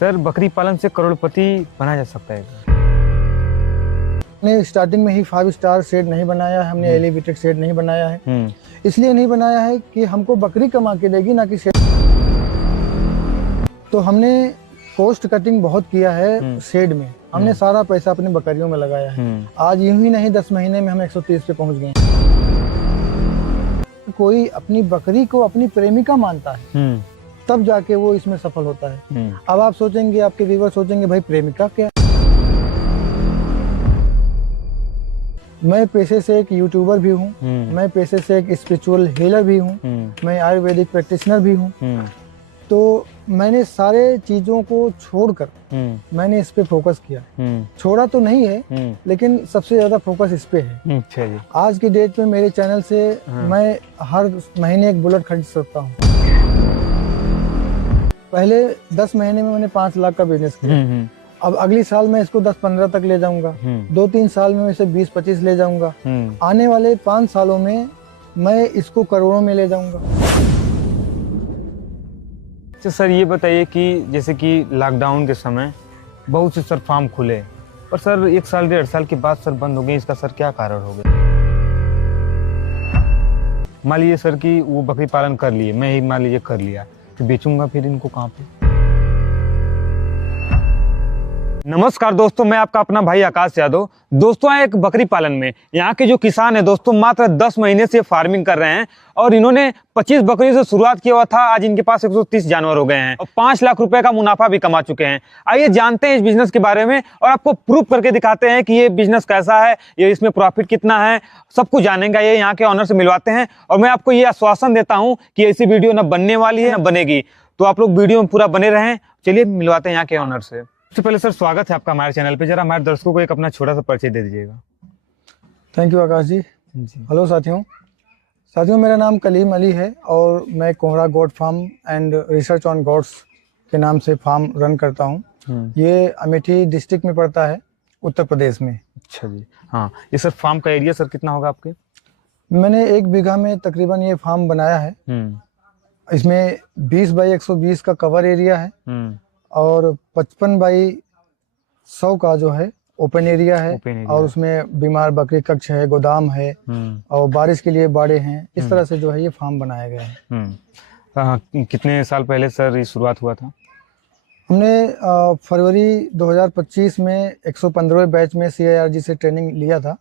Sir बकरी पालन से करोड़पति बना जा सकता है? हमने स्टार्टिंग में ही 5 स्टार शेड नहीं बनाया है, हमने एलिवेटेड शेड नहीं बनाया है। इसलिए नहीं बनाया है कि हमको बकरी कमा के देगी, ना कि शेड। तो हमने कॉस्ट कटिंग बहुत किया है शेड में। हमने सारा पैसा अपनी बकरियों में लगाया है। आज यूं ही नहीं 10 महीने में हम 130 पे पहुंच गए। कोई अपनी बकरी को अपनी प्रेमिका मानता है तब जाके वो इसमें सफल होता है। अब आप सोचेंगे, आपके व्यूअर सोचेंगे भाई प्रेमिका क्या? मैं पेशे से एक यूट्यूबर भी हूँ, मैं पेशे से एक स्पिरिचुअल हीलर भी हूँ, मैं आयुर्वेदिक प्रैक्टिशनर भी हूँ। तो मैंने सारे चीजों को छोड़कर मैंने इस पे फोकस किया। छोड़ा तो नहीं है, लेकिन सबसे ज्यादा फोकस इस पे है। अच्छा जी। आज की डेट में मेरे चैनल से मैं हर महीने एक बुलेट खरीद सकता हूँ। पहले 10 महीने में मैंने 5 लाख का बिजनेस किया। अब अगली साल मैं इसको 10-15 तक ले जाऊंगा। 2-3 साल में इसे 20-25 ले जाऊंगा। आने वाले 5 सालों में मैं इसको करोड़ों में ले जाऊंगा। तो सर ये बताइए कि जैसे कि लॉकडाउन के समय बहुत से सर फार्म खुले, और सर 1 साल 1.5 साल के बाद सर बंद हो गए। इसका सर क्या कारण हो गया? मान लीजिए सर कि वो बकरी पालन कर लिए, मैं ही मान लीजिए कर लिया, तो बेचूंगा फिर इनको कहाँ पे? नमस्कार दोस्तों, मैं आपका अपना भाई आकाश यादव। दोस्तों एक बकरी पालन में यहाँ के जो किसान है दोस्तों मात्र 10 महीने से फार्मिंग कर रहे हैं, और इन्होंने 25 बकरी से शुरुआत किया हुआ था। आज इनके पास 130 जानवर हो गए हैं और 5 लाख रुपए का मुनाफा भी कमा चुके हैं। आइए जानते हैं इस बिजनेस के बारे में और आपको प्रूव करके दिखाते हैं कि ये बिजनेस कैसा है, ये इसमें प्रॉफिट कितना है, सब कुछ जानेंगे। ये यहाँ के ऑनर से मिलवाते हैं और मैं आपको ये आश्वासन देता हूँ कि ऐसी वीडियो न बनने वाली है न बनेगी। तो आप लोग वीडियो में पूरा बने रहें। चलिए मिलवाते हैं यहाँ के ऑनर से। सबसे पहले सर स्वागत है आपका हमारे चैनल पे। जरा हमारे दर्शकों को एक अपना छोटा सा परिचय दे दीजिएगा। Thank you Akash ji. Hello साथियों, मेरा नाम कलीम अली है और मैं Kohra goat farm and research on goats के नाम से फार्म रन करता हूँ। ये अमेठी डिस्ट्रिक्ट में पड़ता है, उत्तर प्रदेश में। अच्छा जी। हाँ, ये सर फार्म का एरिया सर कितना होगा आपके? मैंने 1 बीघा में तकरीबन ये फार्म बनाया है। इसमें 20 बाई 120 का कवर एरिया है और 55 बाई 100 का जो है ओपन एरिया है। और उसमें बीमार बकरी कक्ष है, गोदाम है और बारिश के लिए बाड़े हैं। इस तरह से जो है ये फार्म बनाया गया है। कितने साल पहले सर ये शुरुआत हुआ था? हमने फरवरी 2025 में 115वें बैच में CIRG से ट्रेनिंग लिया था।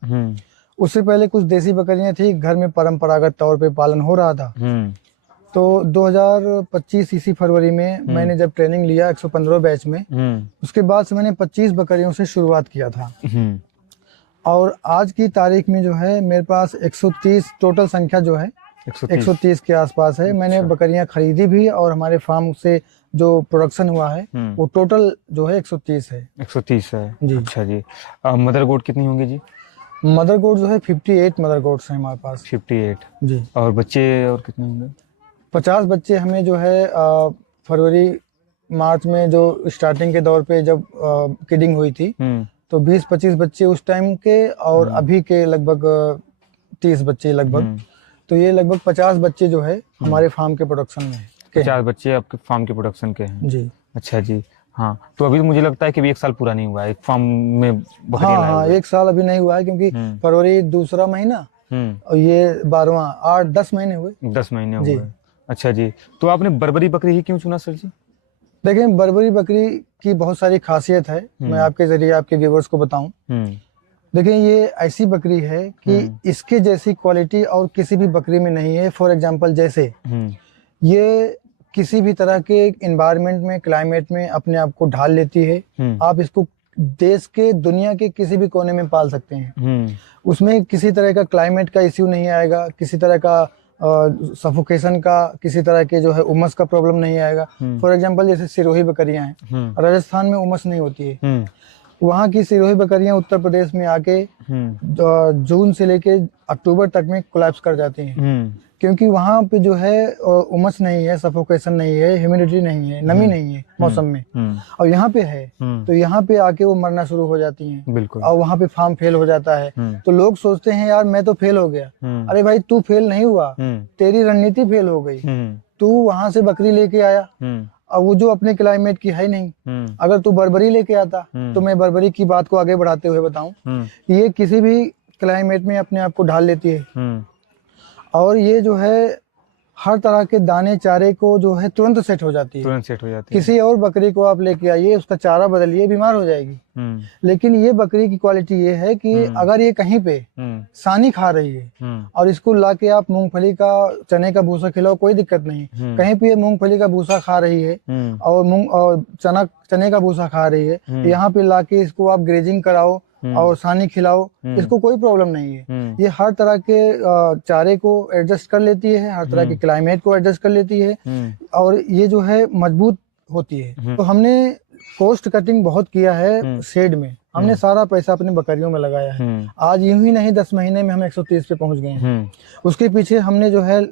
उससे पहले कुछ देसी बकरियां थी, घर में परंपरागत तौर पे पालन हो रहा था। तो 2025 इसी फरवरी में मैंने जब ट्रेनिंग लिया 115 बैच में, उसके बाद से मैंने 25 बकरियों से शुरुआत किया था। और आज की तारीख में जो है मेरे पास 130 टोटल संख्या जो है 130 के आसपास है। मैंने बकरियां खरीदी भी और हमारे फार्म से जो प्रोडक्शन हुआ है वो टोटल जो है 130 है। 130 है जी। अच्छा जी। मदर गोट कितनी होंगी जी? मदर गोट जो है 58 मदर गोट्स हैं हमारे पास। 58 जी। और बच्चे और कितने होंगे? 50 बच्चे हमें जो है फरवरी मार्च में जो स्टार्टिंग के दौर पे जब किडिंग हुई थी तो 20-25 बच्चे उस टाइम के, और अभी के लगभग 30 बच्चे लगभग। तो ये लगभग 50 बच्चे जो है हमारे फार्म के प्रोडक्शन में 50 बच्चे आपके फार्म के प्रोडक्शन के हैं जी। अच्छा जी। हाँ, तो अभी मुझे लगता है कि 1 साल पूरा नहीं हुआ है फार्म में बकरियां। हाँ, 1 साल अभी नहीं हुआ है क्योंकि फरवरी दूसरा महीना और ये 12वां, 8-10 महीने हुए। 10 महीने हुए। अच्छा जी। तो आपने बर्बरी बकरी ही क्यों चुना सर जी? देखिए, बर्बरी बकरी की बहुत सारी खासियत है, मैं आपके जरिए आपके व्यूअर्स को बताऊं। देखिए, ये ऐसी बकरी है कि इसके जैसी क्वालिटी और किसी भी बकरी में नहीं है। फॉर एग्जांपल जैसे ये किसी भी तरह के एनवायरनमेंट में, क्लाइमेट में अपने आप को ढाल लेती है। आप इसको देश के, दुनिया के किसी भी कोने में पाल सकते हैं। उसमें किसी तरह का क्लाइमेट का इश्यू नहीं आएगा, किसी तरह का सफोकेशन का, किसी तरह के जो है उमस का प्रॉब्लम नहीं आएगा। फॉर एग्जांपल जैसे सिरोही बकरियां हैं, राजस्थान में उमस नहीं होती है। वहाँ की सिरोही बकरियां उत्तर प्रदेश में आके जून से लेके अक्टूबर तक में कोलैप्स कर जाती हैं, क्योंकि वहाँ पे जो है उमस नहीं है, सफोकेशन नहीं है, ह्यूमिडिटी नहीं है, नमी नहीं है मौसम में। और यहाँ पे है तो यहाँ पे आके वो मरना शुरू हो जाती हैं। बिल्कुल। और वहाँ पे फार्म फेल हो जाता है। तो लोग सोचते हैं यार मैं तो फेल हो गया। अरे भाई, तू फेल नहीं हुआ, तेरी रणनीति फेल हो गई। तू वहां से बकरी लेके आया अब वो जो अपने क्लाइमेट की है नहीं। अगर तू बर्बरी लेके आता तो मैं बर्बरी की बात को आगे बढ़ाते हुए बताऊं, ये किसी भी क्लाइमेट में अपने आप को ढाल लेती है और ये जो है हर तरह के दाने चारे को जो है तुरंत सेट हो जाती है। तुरंत सेट हो जाती है। किसी और बकरी को आप लेके आइए, उसका चारा बदलिए, बीमार हो जाएगी। लेकिन ये बकरी की क्वालिटी ये है कि अगर ये कहीं पे सानी खा रही है और इसको लाके आप मूंगफली का चने का भूसा खिलाओ, कोई दिक्कत नहीं। कहीं पे ये मूंगफली का भूसा खा रही है और चने का भूसा खा रही है, यहाँ पे लाके इसको आप ग्रेजिंग कराओ और सानी खिलाओ, इसको कोई प्रॉब्लम नहीं है। ये हर तरह के चारे को एडजस्ट कर लेती है, हर तरह के क्लाइमेट को एडजस्ट कर लेती है और ये जो है मजबूत होती है। तो हमने कॉस्ट कटिंग बहुत किया है शेड में, हमने सारा पैसा अपनी बकरियों में लगाया है। आज यूं ही नहीं 10 महीने में हम 130 पे पहुंच गए हैं। उसके पीछे हमने जो है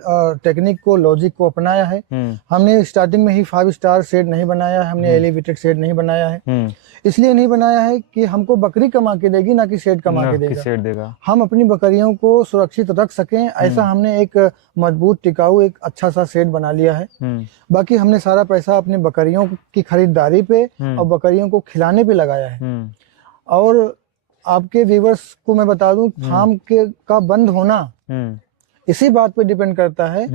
टेक्निक को, लॉजिक को अपनाया है। हमने स्टार्टिंग में ही 5 स्टार शेड नहीं बनाया है, हमने एलिवेटेड शेड नहीं बनाया है। इसलिए नहीं बनाया है कि हमको बकरी कमा के देगी, ना कि शेड कमा के देगा। हम अपनी बकरियों को सुरक्षित रख सकें, ऐसा हमने एक मजबूत टिकाऊ एक अच्छा सा शेड बना लिया है। बाकी हमने सारा पैसा अपनी बकरियों की खरीदारी पे और बकरियों को खिलाने पे लगाया है। और आपके व्यूवर्स को मैं बता दूं, फार्म का बंद होना इसी बात पे डिपेंड करता है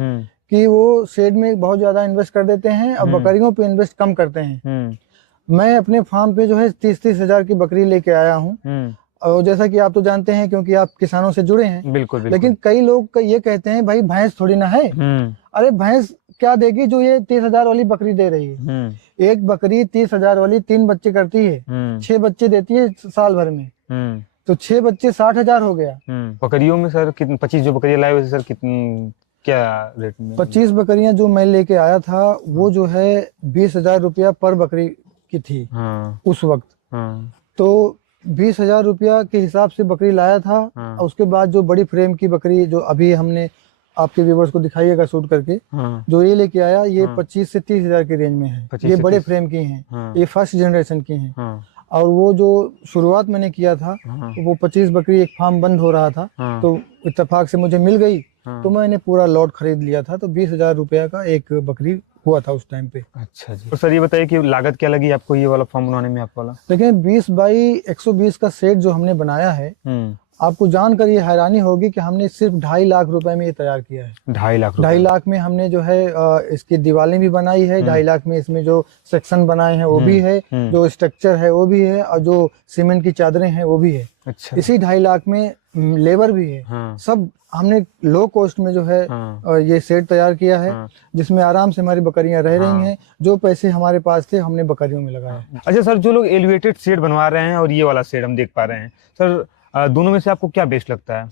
कि वो शेड में बहुत ज्यादा इन्वेस्ट कर देते हैं और बकरियों पे इन्वेस्ट कम करते हैं। मैं अपने फार्म पे जो है 30-30 हजार की बकरी लेके आया हूँ और जैसा कि आप तो जानते हैं क्योंकि आप किसानों से जुड़े हैं। बिल्कुल। लेकिन कई लोग ये कहते हैं भाई भैंस थोड़ी ना है। अरे भैंस क्या देगी जो ये 30 हजार वाली बकरी दे रही है। एक बकरी 30 हजार वाली 3 बच्चे करती है, 6 बच्चे देती है साल भर में, तो 6 बच्चे 60 हजार हो गया। बकरियों में सर कितनी 25 जो बकरियां लाए हुए सर कितनी क्या रेट में? 25 बकरियां जो मैं लेके आया था वो जो है 20,000 रुपया पर बकरी की थी उस वक्त। तो 20,000 रुपया के हिसाब से बकरी लाया था। और उसके बाद जो बड़ी फ्रेम की बकरी जो अभी हमने आपके व्यूवर्स को दिखाइएगा शूट करके, जो ये लेके आया, ये 25 से 30 हजार की रेंज में है। ये बड़े फ्रेम की हैं, ये फर्स्ट जनरेशन की हैं। और वो जो शुरुआत मैंने किया था वो 25 बकरी, एक फार्म बंद हो रहा था तो इत्तेफाक से मुझे मिल गई, तो मैंने पूरा लॉट खरीद लिया था। तो 20,000 रुपया का एक बकरी हुआ था उस टाइम पे। अच्छा जी। तो सर ये बताइए कि लागत क्या लगी आपको ये वाला फार्म बनाने में? आप वाला देखिए 20 बाई 120 का सेट जो हमने बनाया है, आपको जानकर ये हैरानी होगी कि हमने सिर्फ 2.5 लाख रुपए में ये तैयार किया है। 2.5 लाख में हमने जो है इसकी दीवारें भी बनाई है, 2.5 लाख में इसमें जो सेक्शन बनाए हैं वो भी है, जो स्ट्रक्चर है वो भी है और जो सीमेंट की चादरें हैं वो भी है। अच्छा। इसी 2.5 लाख में लेबर भी है। सब हमने लो कॉस्ट में जो है ये सेट तैयार किया है, जिसमें आराम से हमारी बकरियां रह रही हैं। जो पैसे हमारे पास थे हमने बकरियों में लगाया। अच्छा सर, जो लोग एलिवेटेड सेट बनवा रहे हैं और ये वाला सेट हम देख पा रहे हैं सर, दोनों में से आपको क्या बेस्ट लगता है?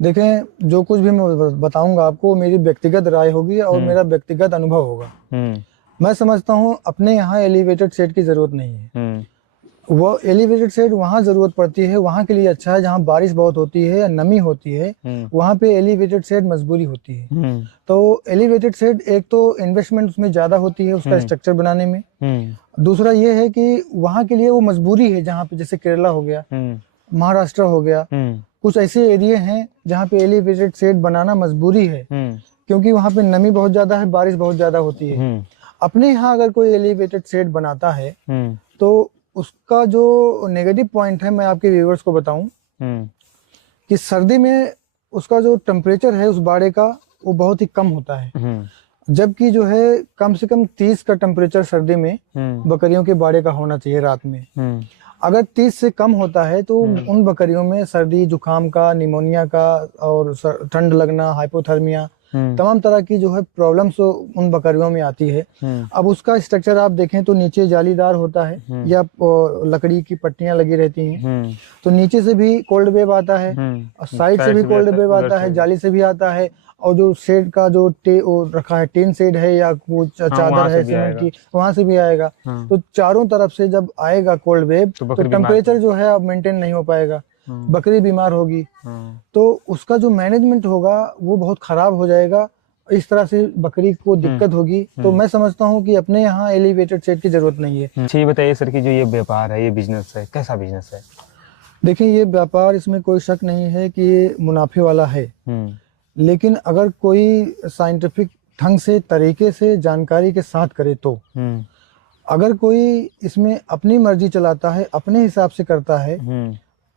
देखें, जो कुछ भी मैं बताऊंगा आपको मेरी व्यक्तिगत राय होगी और मेरा व्यक्तिगत अनुभव होगा। मैं समझता हूँ अपने यहाँ एलिवेटेड सेट की जरूरत नहीं है। वो एलिवेटेड सेट वहाँ जरूरत पड़ती है, वहाँ के लिए अच्छा है जहाँ बारिश बहुत होती है या नमी होती है, वहाँ पे एलिवेटेड सेट मजबूरी होती है। तो एलिवेटेड सेट एक तो इन्वेस्टमेंट उसमें ज्यादा होती है उसका स्ट्रक्चर बनाने में। दूसरा ये है कि वहाँ के लिए वो मजबूरी है, जहाँ पे जैसे केरला हो गया, महाराष्ट्र हो गया, कुछ ऐसे एरिया हैं जहाँ पे एलिवेटेड सेट बनाना मजबूरी है, क्योंकि वहाँ पे नमी बहुत ज्यादा है, बारिश बहुत ज्यादा होती है। अपने यहाँ अगर कोई एलिवेटेड सेट बनाता है तो उसका जो नेगेटिव पॉइंट है, मैं आपके व्यूअर्स को बताऊं कि सर्दी में उसका जो टेम्परेचर है उस बाड़े का वो बहुत ही कम होता है, जबकि जो है कम से कम 30 का टेम्परेचर सर्दी में बकरियों के बाड़े का होना चाहिए रात में। अगर 30 से कम होता है तो उन बकरियों में सर्दी जुकाम का, निमोनिया का और ठंड लगना, हाइपोथर्मिया, तमाम तरह की जो है प्रॉब्लम्स उन बकरियों में आती है। अब उसका स्ट्रक्चर आप देखें तो नीचे जालीदार होता है या लकड़ी की पट्टियां लगी रहती हैं, तो नीचे से भी कोल्ड वेव आता है और साइड से भी कोल्ड वेव आता है, जाली से भी आता है। और जो शेड का जो रखा है, टीन शेड है या कुछ चादर है सीमेंट की, वहां से भी आएगा। तो चारों तरफ से जब आएगा कोल्ड वेव तो टेम्परेचर जो है अब मेंटेन नहीं हो पाएगा, बकरी बीमार होगी। तो उसका जो मैनेजमेंट होगा वो बहुत खराब हो जाएगा, इस तरह से बकरी को दिक्कत होगी। तो मैं समझता हूँ कि अपने यहाँ एलिवेटेड शेड की जरूरत नहीं है। अच्छा, ये बताइए सर कि जो ये व्यापार है, ये बिजनेस है, कैसा बिजनेस है? देखिए, ये व्यापार, इसमें कोई शक नहीं है कि ये मुनाफे वाला है, लेकिन अगर कोई साइंटिफिक ढंग से, तरीके से, जानकारी के साथ करे तो। अगर कोई इसमें अपनी मर्जी चलाता है, अपने हिसाब से करता है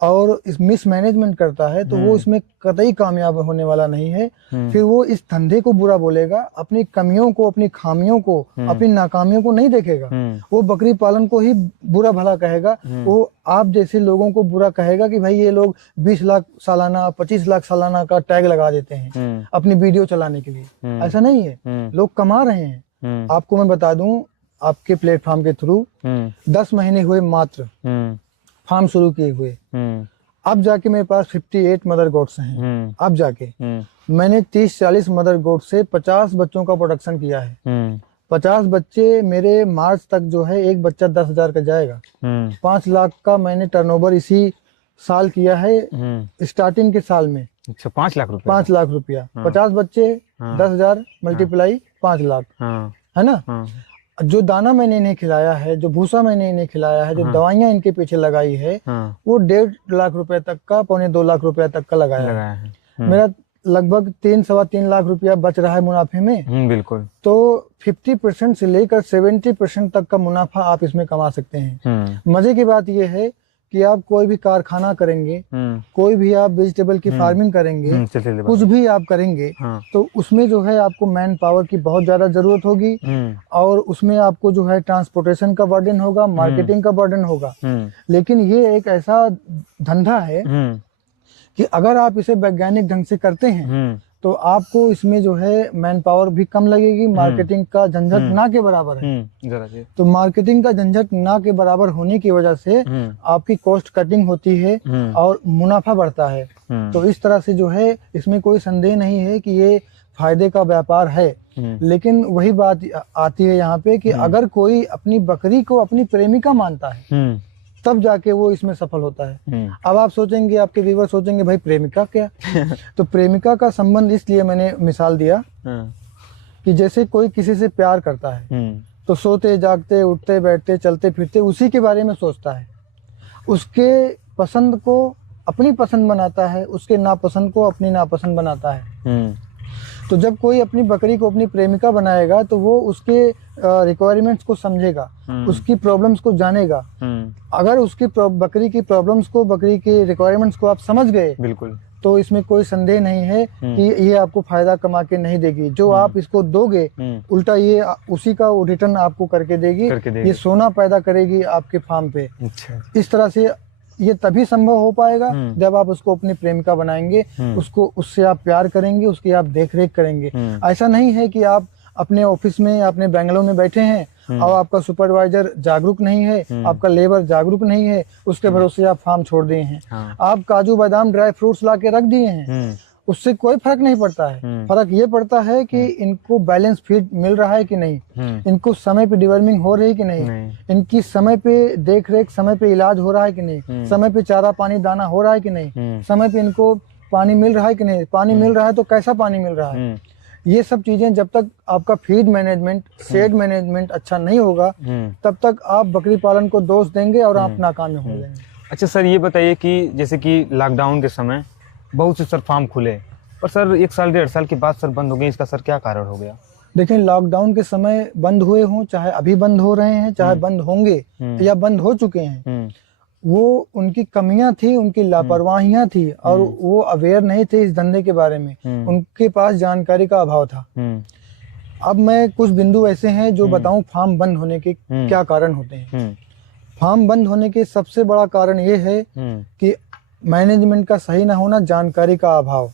और इस मिसमैनेजमेंट करता है, तो वो इसमें कतई कामयाब होने वाला नहीं है। फिर वो इस धंधे को बुरा बोलेगा, अपनी कमियों को, अपनी खामियों को, अपनी नाकामियों को नहीं देखेगा। वो बकरी पालन को ही बुरा भला कहेगा। वो आप जैसे लोगों को बुरा कहेगा कि भाई ये लोग 20 लाख सालाना, 25 लाख सालाना का टैग लगा देते हैं अपनी वीडियो चलाने के लिए। ऐसा नहीं है, लोग कमा रहे हैं। आपको मैं बता दूं, आपके प्लेटफॉर्म के थ्रू 10 महीने हुए मात्र फार्म शुरू किए हुए। अब जाके मेरे पास 58 मदर गोट्स हैं। अब जाके मैंने 30-40 मदर गोट से 50 बच्चों का प्रोडक्शन किया है। 50 बच्चे मेरे मार्च तक जो है, एक बच्चा 10,000 का जाएगा। 5 लाख का मैंने टर्नओवर इसी साल किया है, स्टार्टिंग के साल में। अच्छा, 5 लाख रुपया। 5 लाख रुपया, 50 बच्चे, 10,000 मल्टीप्लाई 5 लाख, है ना। जो दाना मैंने इन्हें खिलाया है, जो भूसा मैंने इन्हें खिलाया है, जो दवाइयाँ इनके पीछे लगाई है, वो 1.5 लाख रुपए तक का, 1.25-2 लाख रुपए तक का लगाया है। मेरा लगभग 3-3.25 लाख रुपया बच रहा है मुनाफे में। बिल्कुल। तो 50% से लेकर 70% तक का मुनाफा आप इसमें कमा सकते हैं। मजे की बात यह है कि आप कोई भी कारखाना करेंगे, कोई भी आप वेजिटेबल की फार्मिंग करेंगे, कुछ भी आप करेंगे, तो उसमें जो है आपको मैन पावर की बहुत ज्यादा जरूरत होगी और उसमें आपको जो है ट्रांसपोर्टेशन का बर्डन होगा, मार्केटिंग का बर्डन होगा। लेकिन ये एक ऐसा धंधा है कि अगर आप इसे वैज्ञानिक ढंग से करते हैं तो आपको इसमें जो है मैन पावर भी कम लगेगी, मार्केटिंग का झंझट ना के बराबर है। तो मार्केटिंग का झंझट ना के बराबर होने की वजह से आपकी कॉस्ट कटिंग होती है और मुनाफा बढ़ता है। तो इस तरह से जो है, इसमें कोई संदेह नहीं है कि ये फायदे का व्यापार है। लेकिन वही बात आती है यहाँ पे कि अगर कोई अपनी बकरी को अपनी प्रेमिका मानता है तब जाके वो इसमें सफल होता है। अब आप सोचेंगे, आपके व्यूअर सोचेंगे भाई प्रेमिका क्या? तो प्रेमिका का संबंध इसलिए मैंने मिसाल दिया कि जैसे कोई किसी से प्यार करता है तो सोते जागते, उठते बैठते, चलते फिरते उसी के बारे में सोचता है, उसके पसंद को अपनी पसंद बनाता है, उसके नापसंद को अपनी नापसंद बनाता है। तो जब कोई अपनी बकरी को अपनी प्रेमिका बनाएगा तो वो उसके रिक्वायरमेंट्स को समझेगा, उसकी प्रॉब्लम्स को जानेगा। अगर उसकी बकरी की प्रॉब्लम्स को, बकरी के रिक्वायरमेंट्स को आप समझ गए, बिल्कुल, तो इसमें कोई संदेह नहीं है कि ये आपको फायदा कमा के नहीं देगी। जो आप इसको दोगे उल्टा ये उसी का रिटर्न आपको करके देगी। ये सोना पैदा करेगी आपके फार्म पे। इस तरह से ये तभी संभव हो पाएगा जब आप उसको अपनी प्रेमिका बनाएंगे, उसको, उससे आप प्यार करेंगे, उसकी आप देख रेख करेंगे। ऐसा नहीं है कि आप अपने ऑफिस में, अपने बैंगलोर में बैठे हैं और आपका सुपरवाइजर जागरूक नहीं है, आपका लेबर जागरूक नहीं है, उसके भरोसे आप फार्म छोड़ दिए हैं। आप काजू बादाम ड्राई फ्रूट्स ला के रख दिए हैं, उससे कोई फर्क नहीं पड़ता है। फर्क ये पड़ता है कि इनको बैलेंस फीड मिल रहा है कि नहीं, इनको समय पे डिवर्मिंग हो रही है कि नहीं, इनकी समय पे देख रेख, समय पे इलाज हो रहा है कि नहीं, समय पे चारा पानी दाना हो रहा है कि नहीं, समय पे इनको पानी मिल रहा है कि नहीं, पानी मिल रहा है तो कैसा पानी मिल रहा है। ये सब चीजें जब तक आपका फीड मैनेजमेंट, शेड मैनेजमेंट अच्छा नहीं होगा तब तक आप बकरी पालन को दोष देंगे और आप नाकाम हो जाएंगे। अच्छा सर, ये बताइए कि जैसे कि लॉकडाउन के समय बहुत से सर फार्म खुले, पर सर 1 साल 1.5 साल के बाद सर बंद हो गए, इसका सर क्या कारण हो गया? देखें, लॉकडाउन के समय बंद हुए हों, चाहे अभी बंद हो रहे हैं, चाहे बंद होंगे या बंद हो चुके हैं, वो उनकी कमियां थी, उनकी लापरवाहियां थी और वो अवेयर नहीं थे इस धंधे के बारे में, उनके पास जानकारी का अभाव था। अब मैं कुछ बिंदु ऐसे हैं जो बताऊं फार्म बंद होने के क्या कारण होते हैं। फार्म बंद होने के सबसे बड़ा कारण ये है कि मैनेजमेंट का सही ना होना, जानकारी का अभाव।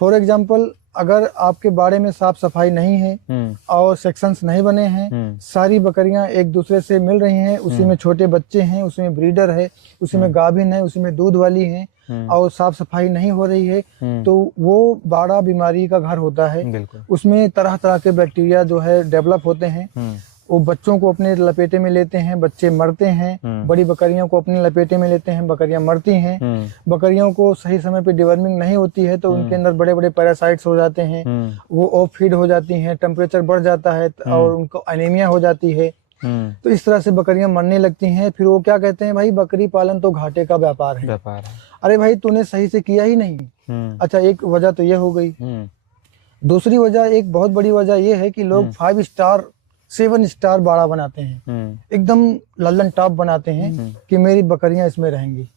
फॉर एग्जाम्पल, अगर आपके बाड़े में साफ सफाई नहीं है और सेक्शंस नहीं बने हैं, सारी बकरियां एक दूसरे से मिल रही हैं, उसी में छोटे बच्चे हैं, उसी में ब्रीडर है, उसी में गाभिन है, उसी में दूध वाली हैं और साफ सफाई नहीं हो रही है, तो वो बाड़ा बीमारी का घर होता है। उसमें तरह तरह के बैक्टीरिया जो है डेवलप होते हैं, वो बच्चों को अपने लपेटे में लेते हैं, बच्चे मरते हैं। बड़ी बकरियों को अपने लपेटे में लेते हैं, बकरियां मरती हैं। बकरियों को सही समय पे डिवर्मिंग नहीं होती है तो उनके अंदर बड़े बड़े पैरासाइट्स हो जाते हैं, वो ऑफ फीड हो जाती हैं, टेम्परेचर बढ़ जाता है और उनको एनीमिया हो जाती है। तो इस तरह से बकरियां मरने लगती हैं। फिर वो क्या कहते हैं, भाई बकरी पालन तो घाटे का व्यापार है। अरे भाई, तूने सही से किया ही नहीं। अच्छा, एक वजह तो ये हो गई। दूसरी वजह, एक बहुत बड़ी वजह ये है कि लोग 5 स्टार 7 स्टार बाड़ा बनाते हैं, एकदम लल्लन टॉप बनाते हैं कि मेरी बकरियां इसमें रहेंगी।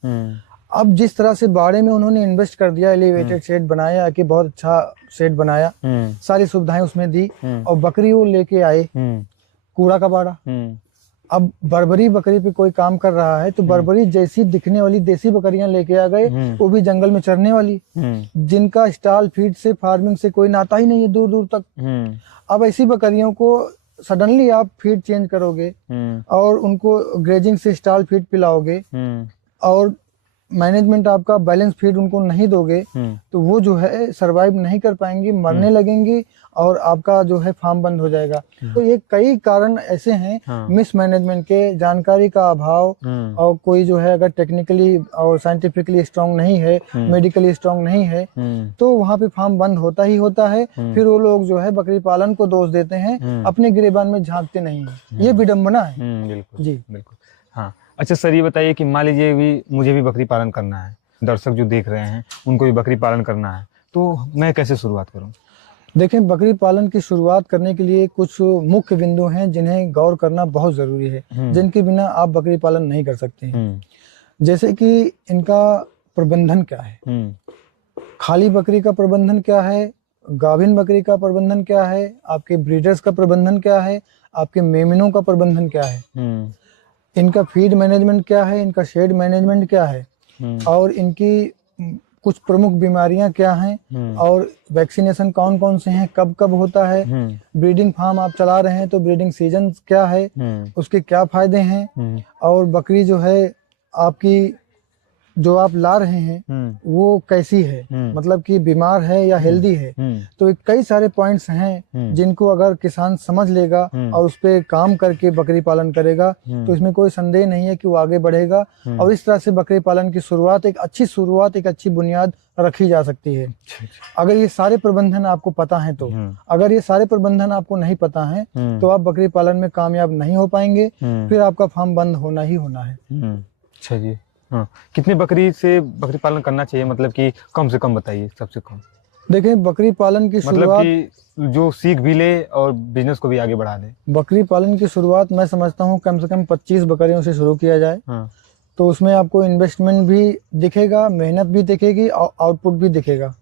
अब जिस तरह से बाड़े में उन्होंने इन्वेस्ट कर दिया, एलिवेटेड शेड बनाया कि बहुत अच्छा शेड बनाया, सारी सुविधाएं उसमें दी और बकरी वो लेके आए कूड़ा का बाड़ा। अब बर्बरी बकरी पे कोई काम कर रहा है तो बर्बरी जैसी दिखने वाली देसी बकरियां लेके आ गए, वो भी जंगल में चरने वाली, जिनका स्टॉल फीड से फार्मिंग से कोई नाता ही नहीं है दूर दूर तक। अब ऐसी बकरियों को सडनली आप फीड चेंज करोगे और उनको ग्रेजिंग से स्टॉल फीड पिलाओगे और मैनेजमेंट आपका बैलेंस फीड उनको नहीं दोगे तो वो जो है सरवाइव नहीं कर पाएंगी, मरने लगेंगी और आपका जो है फार्म बंद हो जाएगा। तो ये कई कारण ऐसे हैं मिस मैनेजमेंट के, जानकारी का अभाव और कोई जो है अगर टेक्निकली और साइंटिफिकली स्ट्रांग नहीं है, मेडिकली स्ट्रांग नहीं है तो वहाँ पे फार्म बंद होता ही होता है। फिर वो लोग जो है बकरी पालन को दोष देते हैं, अपने गिरेबान में झांकते नहीं है। ये विडम्बना है। बिल्कुल जी बिल्कुल। हाँ अच्छा सर, ये बताइए कि मान लीजिए भी मुझे भी बकरी पालन करना है, दर्शक जो देख रहे हैं उनको भी बकरी पालन करना है, तो मैं कैसे शुरुआत करूं? देखें, बकरी पालन की शुरुआत करने के लिए कुछ मुख्य बिंदु हैं जिन्हें गौर करना बहुत जरूरी है, जिनके बिना आप बकरी पालन नहीं कर सकते हैं। जैसे कि इनका प्रबंधन क्या है, खाली बकरी का प्रबंधन क्या है, गाभिन बकरी का प्रबंधन क्या है, आपके ब्रीडर्स का प्रबंधन क्या है, आपके मेमनों का प्रबंधन क्या है, इनका फीड मैनेजमेंट क्या है, इनका शेड मैनेजमेंट क्या है और इनकी कुछ प्रमुख बीमारियां क्या हैं और वैक्सीनेशन कौन कौन से हैं, कब कब होता है, ब्रीडिंग फार्म आप चला रहे हैं तो ब्रीडिंग सीजन क्या है, उसके क्या फायदे हैं और बकरी जो है आपकी जो आप ला रहे हैं वो कैसी है, मतलब कि बीमार है या हेल्दी है। तो कई सारे पॉइंट्स हैं जिनको अगर किसान समझ लेगा और उस पर काम करके बकरी पालन करेगा तो इसमें कोई संदेह नहीं है कि वो आगे बढ़ेगा और इस तरह से बकरी पालन की शुरुआत, एक अच्छी बुनियाद रखी जा सकती है। अगर ये सारे प्रबंधन आपको पता है तो, अगर ये सारे प्रबंधन आपको नहीं पता है तो आप बकरी पालन में कामयाब नहीं हो पाएंगे, फिर आपका फार्म बंद होना ही होना है। अच्छा जी। हाँ, कितनी बकरी से बकरी पालन करना चाहिए, मतलब कि कम से कम बताइए, सबसे कम? देखें, बकरी पालन की शुरुआत, मतलब कि जो सीख भी ले और बिजनेस को भी आगे बढ़ा दे। बकरी पालन की शुरुआत मैं समझता हूँ कम से कम 25 बकरियों से शुरू किया जाए। तो उसमें आपको इन्वेस्टमेंट भी दिखेगा, मेहनत भी दिखेगी और आउटपुट भी दिखेगा।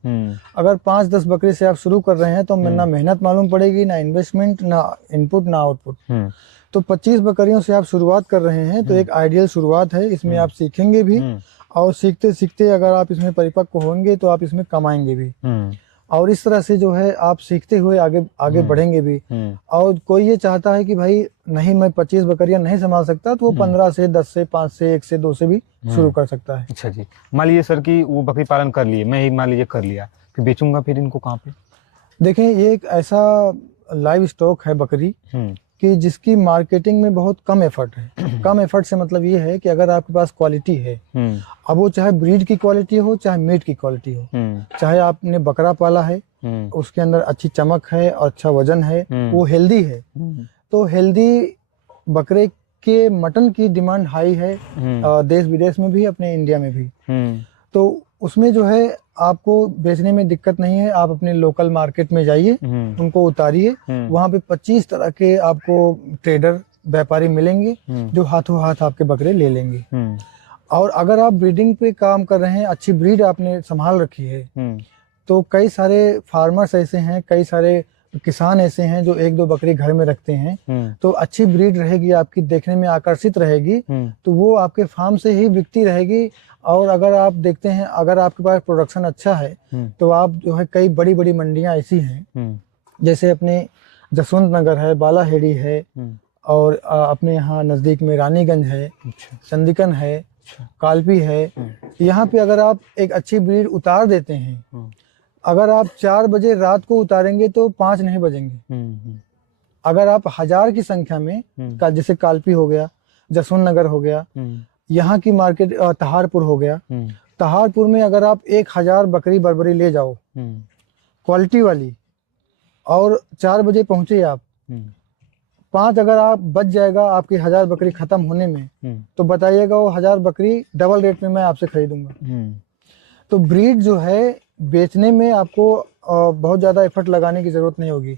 अगर 5-10 बकरी से आप शुरू कर रहे हैं तो ना मेहनत मालूम पड़ेगी, ना इन्वेस्टमेंट, ना इनपुट, ना आउटपुट। तो 25 बकरियों से आप शुरुआत कर रहे हैं तो एक आइडियल शुरुआत है। इसमें आप सीखेंगे भी और सीखते सीखते अगर आप इसमें परिपक्व होंगे तो आप इसमें कमाएंगे भी और इस तरह से जो है आप सीखते हुए आगे बढ़ेंगे भी। और कोई ये चाहता है कि भाई नहीं, मैं 25 बकरियां नहीं संभाल सकता, तो वो 15 से 10 से 5 से 1 से 2 से भी शुरू कर सकता है। अच्छा जी। मान लीजिए सर कि वो बकरी पालन कर लिए, मैं ही मान लीजिए कर लिया, फिर बेचूंगा फिर इनको कहाँ पे? देखें, ये एक ऐसा लाइव स्टॉक है बकरी कि जिसकी मार्केटिंग में बहुत कम एफर्ट है। कम एफर्ट से मतलब ये है कि अगर आपके पास क्वालिटी है, अब वो चाहे ब्रीड की क्वालिटी हो चाहे मीट की क्वालिटी हो, चाहे आपने बकरा पाला है, उसके अंदर अच्छी चमक है और अच्छा वजन है, वो हेल्दी है, तो हेल्दी बकरे के मटन की डिमांड हाई है देश विदेश में भी, अपने इंडिया में भी। तो उसमें जो है आपको बेचने में दिक्कत नहीं है। आप अपने लोकल मार्केट में जाइए, उनको उतारिए, वहां पे 25 तरह के आपको ट्रेडर व्यापारी मिलेंगे जो हाथों हाथ आपके बकरे ले लेंगे। और अगर आप ब्रीडिंग पे काम कर रहे हैं, अच्छी ब्रीड आपने संभाल रखी है, तो कई सारे फार्मर्स ऐसे हैं, कई सारे किसान ऐसे हैं जो 1-2 बकरी घर में रखते हैं, तो अच्छी ब्रीड रहेगी आपकी, देखने में आकर्षित रहेगी, तो वो आपके फार्म से ही बिकती रहेगी। और अगर आप देखते हैं, अगर आपके पास प्रोडक्शन अच्छा है तो आप जो है कई बड़ी बड़ी मंडियां ऐसी हैं, जैसे अपने जसवंत नगर है, बालाहेड़ी है और अपने यहाँ नजदीक में रानीगंज है, चंदीकन है, कालपी है। यहाँ पे अगर आप एक अच्छी ब्रीड उतार देते हैं, अगर आप 4 बजे रात को उतारेंगे तो 5 नहीं बजेंगे। अगर आप 1000 की संख्या में जैसे कालपी हो गया, जसवंत नगर हो गया, यहाँ की मार्केट तहारपुर हो गया, तहारपुर में अगर आप 1000 बकरी बर्बरी ले जाओ क्वालिटी वाली और 4 बजे पहुंचे आप, 5 अगर आप बच जाएगा आपकी 1000 बकरी खत्म होने में, तो बताइएगा वो 1000 बकरी डबल रेट में मैं आपसे खरीदूंगा। तो ब्रीड जो है बेचने में आपको बहुत ज्यादा एफर्ट लगाने की जरूरत नहीं होगी।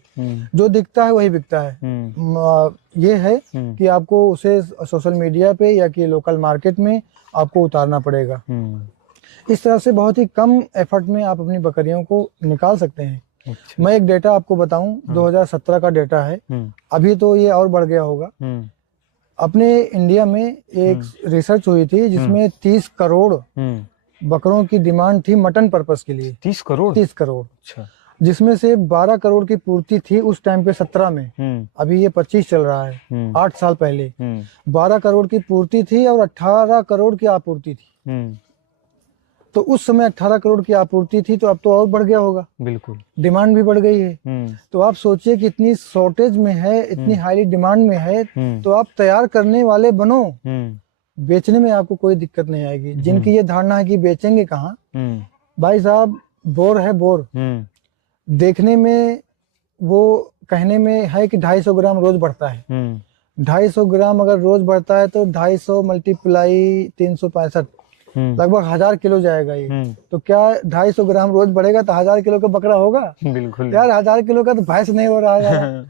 जो दिखता है वही बिकता है। ये है कि आपको उसे सोशल मीडिया पे या कि लोकल मार्केट में आपको उतारना पड़ेगा। इस तरह से बहुत ही कम एफर्ट में आप अपनी बकरियों को निकाल सकते हैं। अच्छा। मैं एक डेटा आपको बताऊं, 2017 का डेटा है, अभी तो ये और बढ़ गया होगा। अपने इंडिया में एक रिसर्च हुई थी जिसमें 30 करोड़ बकरों की डिमांड थी मटन पर्पस के लिए। 30 करोड़? 30 करोड़। अच्छा। जिसमें से 12 करोड़ की पूर्ति थी उस टाइम पे 17 में। अभी ये 25 चल रहा है। 8 साल पहले 12 करोड़ की पूर्ति थी और 18 करोड़ की आपूर्ति थी। तो उस समय 18 करोड़ की आपूर्ति थी, तो अब तो और बढ़ गया होगा। बिल्कुल, डिमांड भी बढ़ गई है। तो आप सोचिए कि इतनी शॉर्टेज में है, इतनी हाईली डिमांड में है, तो आप तैयार करने वाले बनो, बेचने में आपको कोई दिक्कत नहीं आएगी। जिनकी ये धारणा है कि बेचेंगे कहाँ, भाई साहब, बोर है बोर। देखने में वो कहने में है कि 250 ग्राम रोज बढ़ता है। 250 ग्राम अगर रोज बढ़ता है तो 250 मल्टीप्लाई 365, लगभग 1000 किलो जाएगा ये। तो क्या 250 ग्राम रोज बढ़ेगा तो 1000 किलो का बकरा होगा? बिल्कुल यार, 1000 किलो का तो भैंस नहीं हो रहा है।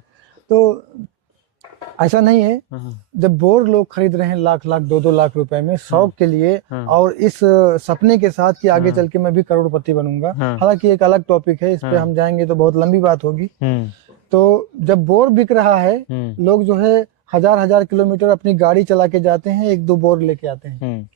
तो ऐसा नहीं है। जब बोर लोग खरीद रहे हैं लाख लाख 2-2 लाख रुपए में शौक के लिए, और इस सपने के साथ कि आगे चल के मैं भी करोड़पति बनूंगा, हालांकि एक अलग टॉपिक है, इस पे हम जाएंगे तो बहुत लंबी बात होगी। तो जब बोर बिक रहा है, लोग जो है 1000 किलोमीटर अपनी गाड़ी चला के जाते हैं, 1-2 बोर लेके आते हैं।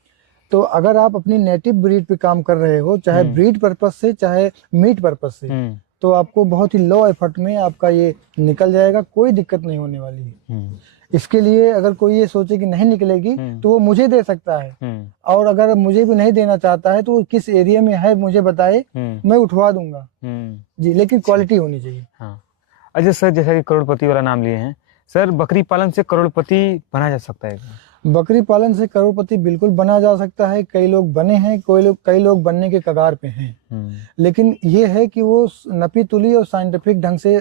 तो अगर आप अपनी नेटिव ब्रीड पे काम कर रहे हो, चाहे ब्रीड पर्पस से चाहे मीट पर्पस से, तो आपको बहुत ही लो एफर्ट में आपका ये निकल जाएगा, कोई दिक्कत नहीं होने वाली है। इसके लिए अगर कोई ये सोचे कि नहीं निकलेगी तो वो मुझे दे सकता है, और अगर मुझे भी नहीं देना चाहता है तो वो किस एरिया में है मुझे बताए, मैं उठवा दूंगा जी, लेकिन क्वालिटी होनी चाहिए। अच्छा सर, जैसा कि करोड़पति वाला नाम लिए हैं सर, बकरी पालन से करोड़पति बना जा सकता है? बकरी पालन से करोड़पति बिल्कुल बना जा सकता है। कई लोग बने हैं, कई लोग बनने के कगार पे हैं। लेकिन ये है कि वो नपी तुली और साइंटिफिक ढंग से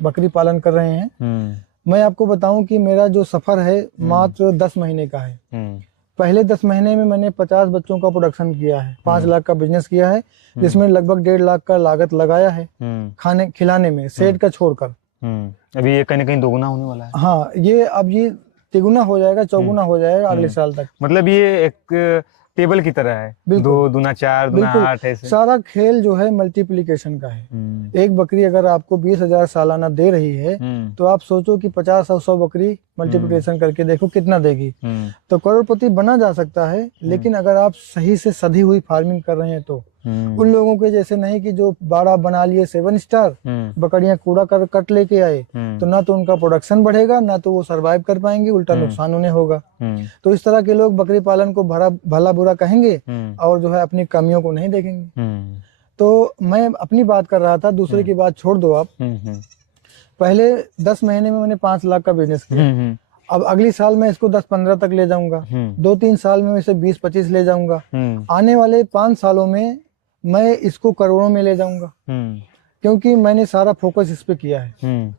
बकरी पालन कर रहे हैं। मैं आपको बताऊं कि मेरा जो सफर है मात्र 10 महीने का है। पहले 10 महीने में मैंने 50 बच्चों का प्रोडक्शन किया है, 5 लाख का बिजनेस किया है, जिसमें लगभग 1.5 लाख का लागत लगाया है खाने खिलाने में, सेट का छोड़कर। अभी ये कहीं ना कहीं दोगुना होने वाला है। हाँ, ये अब ये तिगुना हो जाएगा, चौगुना हो जाएगा अगले साल तक। मतलब ये एक टेबल की तरह है, 2 दूना 4 दूना 8 ऐसे। सारा खेल जो है मल्टीप्लिकेशन का है। एक बकरी अगर आपको 20,000 सालाना दे रही है, तो आप सोचो कि 50 और 100 बकरी मल्टीप्लिकेशन करके देखो कितना देगी। तो करोड़पति बना जा सकता है, लेकिन अगर आप सही से सधी हुई फार्मिंग कर रहे हैं तो। उन लोगों के जैसे नहीं कि जो बाड़ा बना लिए 7 स्टार, बकरियां कूड़ा कर कट लेके आए, तो ना तो उनका प्रोडक्शन बढ़ेगा, ना तो वो सरवाइव कर पाएंगे, उल्टा नुकसान उन्हें होगा। तो इस तरह के लोग बकरी पालन को भला बुरा कहेंगे और जो है अपनी कमियों को नहीं देखेंगे। तो मैं अपनी बात कर रहा था, दूसरे की बात छोड़ दो आप। पहले 10 महीने में मैंने 5 लाख का बिजनेस किया। अब अगली साल मैं इसको 10-15 तक ले जाऊंगा, 2-3 साल में इसे 20-25 ले जाऊंगा, आने वाले 5 सालों में मैं इसको करोड़ों में ले जाऊंगा, क्योंकि मैंने सारा फोकस इस पे किया है।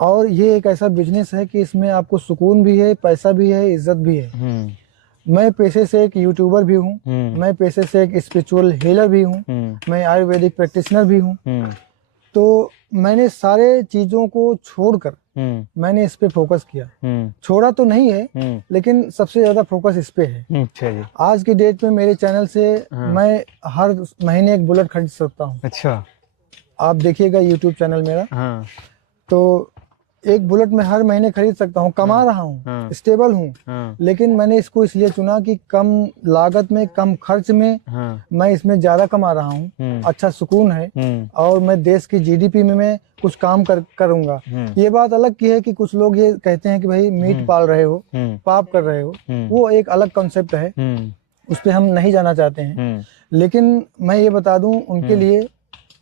और ये एक ऐसा बिजनेस है कि इसमें आपको सुकून भी है, पैसा भी है, इज्जत भी है। मैं पेशे से एक यूट्यूबर भी हूँ, मैं पेशे से एक स्पिरिचुअल हीलर भी हूँ, मैं आयुर्वेदिक प्रैक्टिशनर भी हूँ। तो मैंने सारे चीजों को छोड़कर मैंने इस पे फोकस किया। छोड़ा तो नहीं है, लेकिन सबसे ज्यादा फोकस इस पे है। आज की डेट में मेरे चैनल से मैं हर महीने एक बुलेट खरीद सकता हूँ। अच्छा, आप देखिएगा यूट्यूब चैनल मेरा। तो एक बुलेट में हर महीने खरीद सकता हूँ, कमा रहा हूँ, स्टेबल हूँ। लेकिन मैंने इसको इसलिए चुना कि कम लागत में, कम खर्च में मैं इसमें ज्यादा कमा रहा हूँ, अच्छा सुकून है, और मैं देश की जीडीपी में मैं कुछ काम करूंगा। ये बात अलग की है कि कुछ लोग ये कहते हैं कि भाई मीट पाल रहे हो, पाप कर रहे हो, वो एक अलग कॉन्सेप्ट है, उस पर हम नहीं जाना चाहते हैं। लेकिन मैं ये बता दूं उनके लिए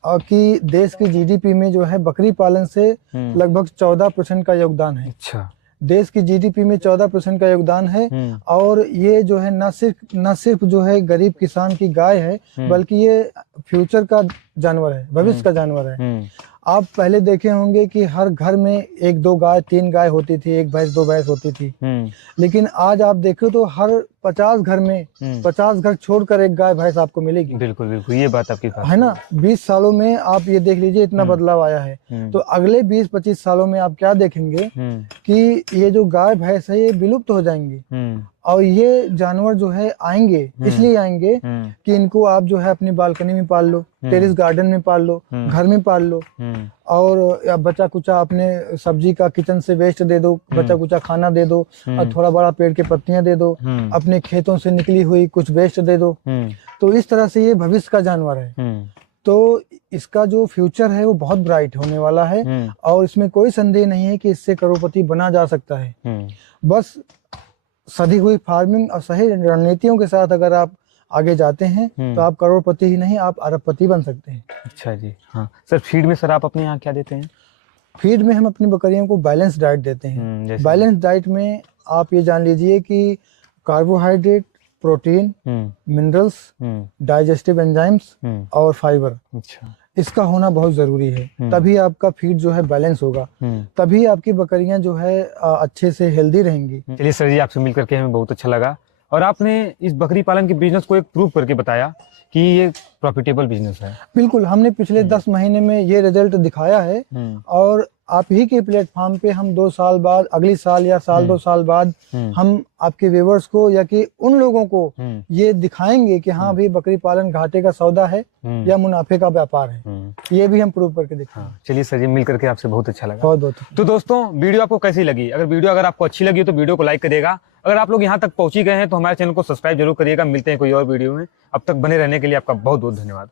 कि देश की जीडीपी में जो है बकरी पालन से लगभग 14% का योगदान है। अच्छा, देश की जीडीपी में 14% का योगदान है। और ये जो है न सिर्फ जो है गरीब किसान की गाय है, बल्कि ये फ्यूचर का जानवर है, भविष्य का जानवर है। आप पहले देखे होंगे कि हर घर में 1-2 गाय 3 गाय होती थी, 1 भैंस 2 भैंस होती थी। लेकिन आज आप देखो तो हर 50 घर में 50 घर छोड़कर एक गाय भैंस आपको मिलेगी। बिल्कुल बिल्कुल, ये बात आपकी है ना। 20 सालों में आप ये देख लीजिए इतना बदलाव आया है। तो अगले 20-25 सालों में आप क्या देखेंगे कि ये जो गाय भैंस है ये विलुप्त हो जाएंगी, और ये जानवर जो है आएंगे इसलिए आएंगे कि इनको आप जो है अपनी बालकनी में पाल लो, टेरेस गार्डन में पाल लो, घर में पाल लो, और बचा कुचा अपने सब्जी का किचन से वेस्ट दे दो, बचा कुचा खाना दे दो, और थोड़ा बड़ा पेड़ के पत्तियां दे दो, अपने खेतों से निकली हुई कुछ वेस्ट दे दो। तो इस तरह से ये भविष्य का जानवर है। तो इसका जो फ्यूचर है वो बहुत ब्राइट होने वाला है, और इसमें कोई संदेह नहीं है कि इससे करोड़पति बना जा सकता है। बस सदी हुई फार्मिंग और सही रणनीतियों के साथ अगर आप आगे जाते हैं तो आप करोड़पति ही नहीं, आप अरबपति बन सकते हैं। अच्छा जी। हाँ सर, फीड में सर आप अपने यहाँ क्या देते हैं? फीड में हम अपनी बकरियों को बैलेंस डाइट देते हैं। बैलेंस डाइट में आप ये जान लीजिए कि carbohydrate, protein, minerals, digestive enzymes और फाइबर, अच्छा, इसका होना बहुत जरूरी है। तभी आपका फीड जो है बैलेंस होगा, तभी आपकी बकरियां जो है अच्छे से हेल्दी रहेंगी। चलिए सर जी, आपसे मिलकर के हमें बहुत अच्छा लगा, और आपने इस बकरी पालन के बिजनेस को एक प्रूव करके बताया कि ये प्रॉफिटेबल बिजनेस है। बिल्कुल, हमने पिछले 10 महीने में ये रिजल्ट दिखाया है, और आप ही के प्लेटफॉर्म पे हम 2 साल बाद, अगली साल या साल 2 साल बाद हम आपके व्यूअर्स को या कि उन लोगों को ये दिखाएंगे कि हाँ भाई बकरी पालन घाटे का सौदा है या मुनाफे का व्यापार है। ये भी हम प्रूव करके दिखाएंगे। चलिए सर जी, मिल करके आपसे बहुत अच्छा लगा। बहुत बहुत। तो दोस्तों, वीडियो आपको कैसी लगी? अगर आपको अच्छी लगी तो वीडियो को लाइक करिएगा। अगर आप लोग यहाँ तक पहुंची गए हैं तो हमारे चैनल को सब्सक्राइब जरूर करिएगा। मिलते हैं कोई और वीडियो में, अब तक बने रहने के लिए आपका बहुत बहुत धन्यवाद।